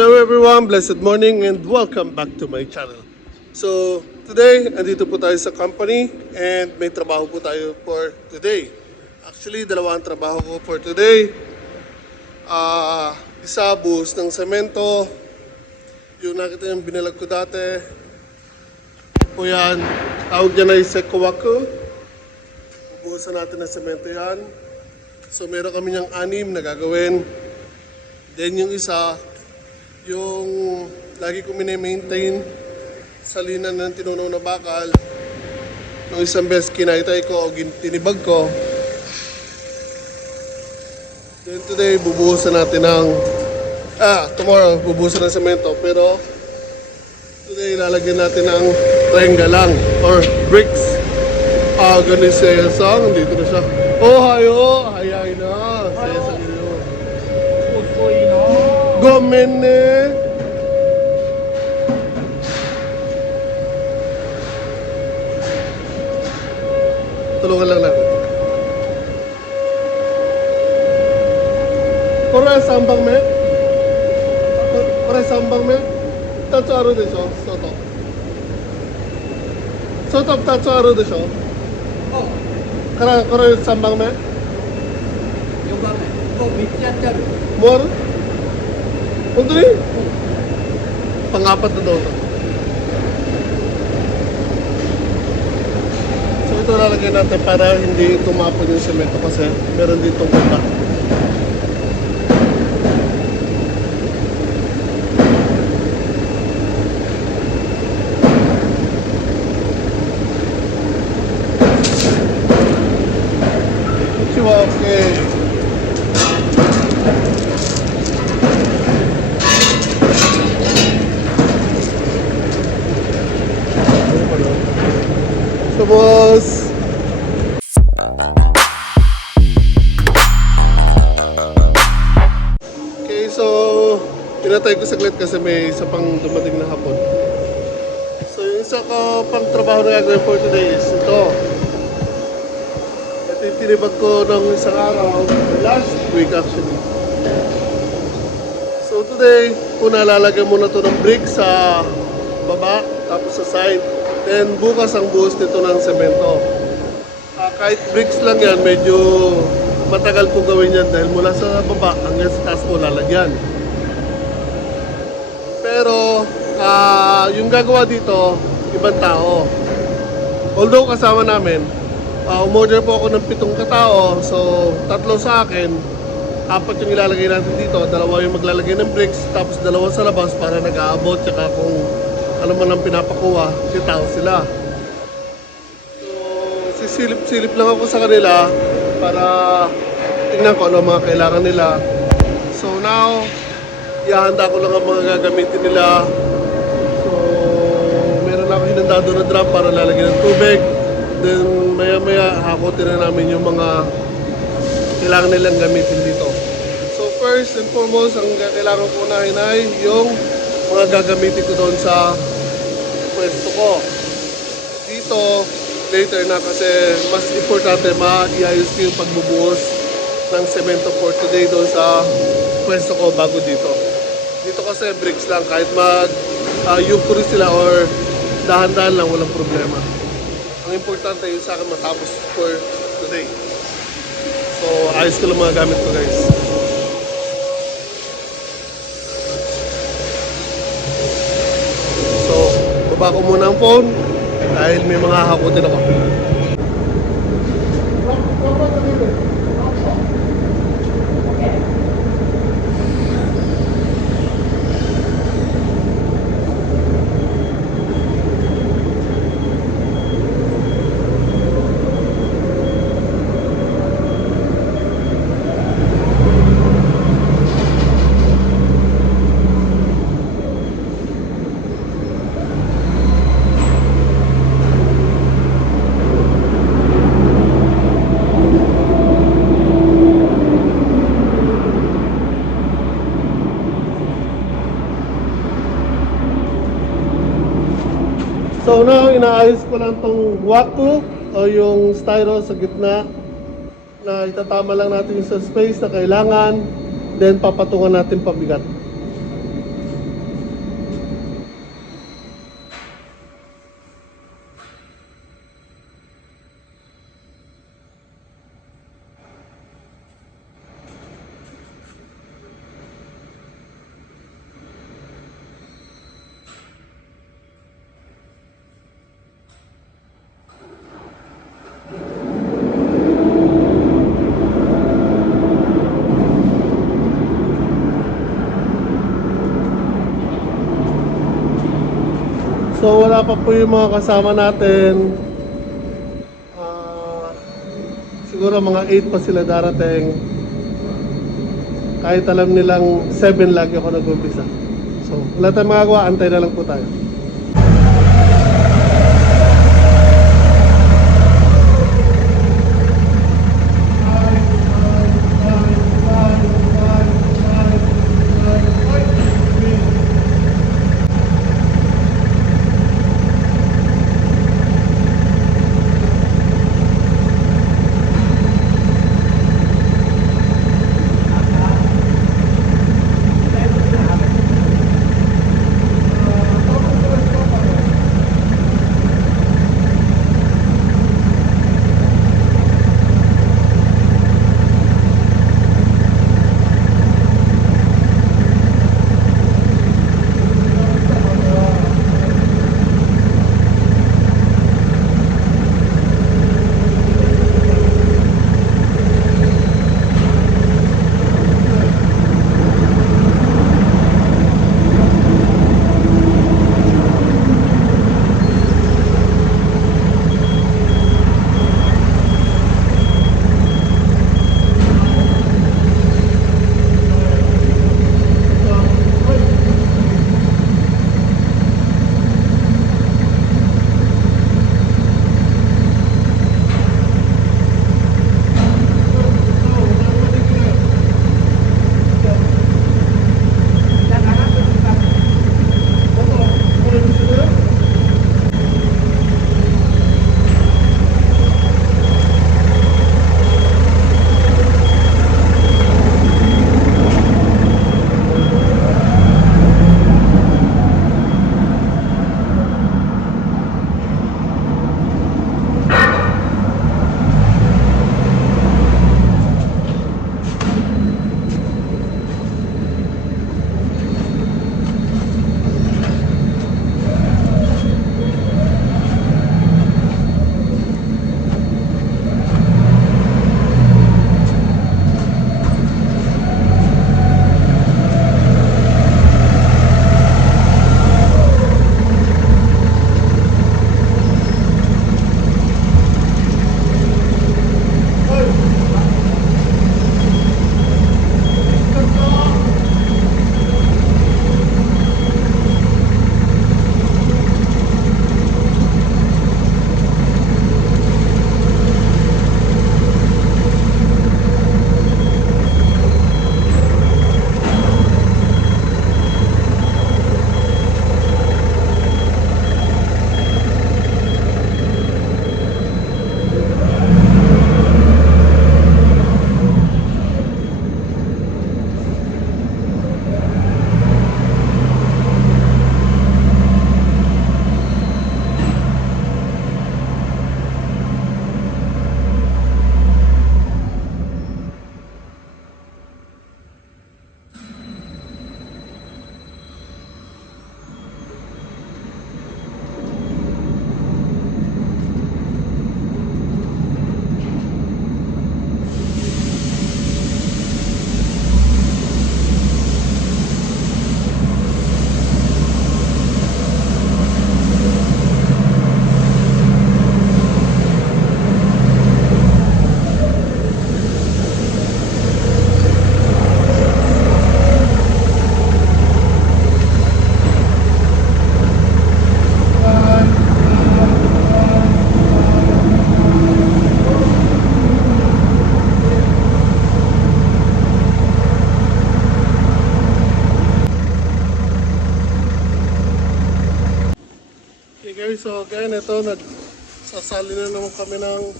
Hello everyone, blessed morning and welcome back to my channel. So today, andito po tayo sa company and may trabaho po tayo for today. Actually, dalawang trabaho ko for today. Isa, buhos ng semento. Yung nakita yung binalag ko dati. Po yan, tawag dyan ay Sekuwaku. Bubuhusan natin ng semento yan. So meron kami niyang 6 na gagawin. Then yung isa, yung lagi ko mini-maintain salinan ng tinunaw na bakal. Nung isang beses kinaitay ko o tinibag ko. Then today, bubuhusan natin ng tomorrow, bubuhusan ng semento. Pero today, lalagyan natin ng triangle lang or bricks. Ganun siya sang, dito na siya. Oh, hayo, hayay na. Saya sa inyo. Gomen ne. Tulungan lang natin. Korea sambang me? Korea sambang me? 2つあるでしょ、外。外2つあるでしょ。からこれ3番目4番目もう3つやってあるもうある本当にpang-apat na daw ito. So ito lalagyan natin para hindi tumapon yung semento kasi meron ditong baba. Okay. So boss. Okay, so pinatay ko saglit kasi may isa pang dumating na hapon. So yung isa ko pang trabaho na gagawin for today is ito. Tinibag ko ng isang araw, last week actually. So today, una lalagyan muna to ng brick sa baba, tapos sa side. Then bukas ang buhos nito ng semento. Kahit bricks lang yan, medyo matagal po gawin yan dahil mula sa baba hanggang sa taas po lalagyan. Pero yung gagawa dito, ibang tao. Although kasama namin, umorder po ako ng 7 katao, so 3 sa akin, 4 yung ilalagay natin dito, 2 yung maglalagay ng bricks, tapos 2 sa labas para nag-aabot, tsaka kung ano man ang pinapakuha, sitaw sila. So, sisilip-silip lang ako sa kanila para tingnan ko ano mga kailangan nila. So now, ihahanda ko lang ang mga gagamitin nila. So, meron ako hinandado na drum para lalagyan ng tubig. Then maya-maya hakotin na namin yung mga kailangan nilang gamitin dito. So first and foremost, ang kailangan ko unahin ay yung mga gagamitin ko doon sa pwesto ko. Dito, later na kasi mas importante ma-iayos ko yung pagbubuhos ng semento for today doon sa pwesto ko bago dito. Dito kasi bricks lang, kahit mag-yukuri sila or dahan-dahan lang, walang problema. Ang importante yung sa akin matapos for today. So, ayos ko lang mga gamit ko guys. So, baba ko muna ang phone dahil may mga hakutin ako. So now, inaayos ko lang tong waku o yung styro sa gitna na itatama lang natin yung sa space na kailangan, then papatungan natin pabigat. pa po yung mga kasama natin. Siguro mga 8 pa sila darating. Kahit alam nilang 7 lagi ako nag-umpisa. So, wala tayong magagawa, antay na lang po tayo. So again, ito, nagsasali na naman kami ng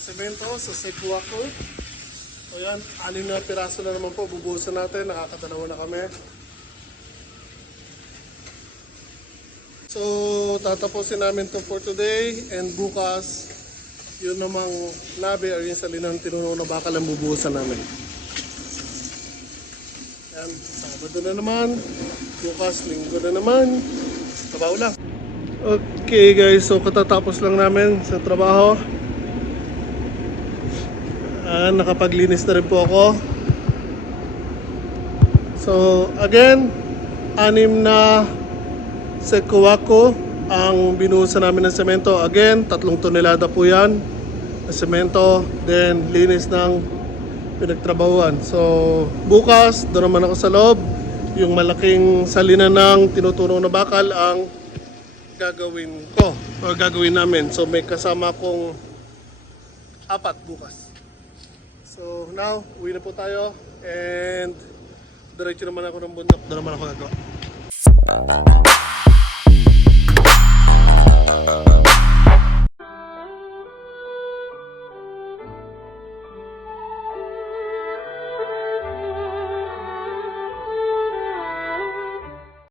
semento sa Secuaco. O yan, 6 na piraso na naman po, bubuhusan natin, nakakadalawa na kami. So, tatapusin namin to for today, and bukas, yun namang labi or yung salinang tinunaw na bakal ang bubuhusan namin. Yan, Sabado na naman, bukas, Linggo na naman, trabaho lang. Okay guys, so katatapos lang namin sa trabaho. Nakapaglinis na rin po ako. So again, 6 na Secuaco ang binuhusan namin ng semento. Again, 3 tonelada po yan na semento. Then, linis ng pinagtrabahuan. So, bukas, doon naman ako sa loob. Yung malaking salinan ng tinutunog na bakal ang gagawin ko o gagawin namin. So, may kasama akong 4 bukas. So, now, uwi na po tayo. And, diretso naman ako ng bundok. Doon naman ako gagawa.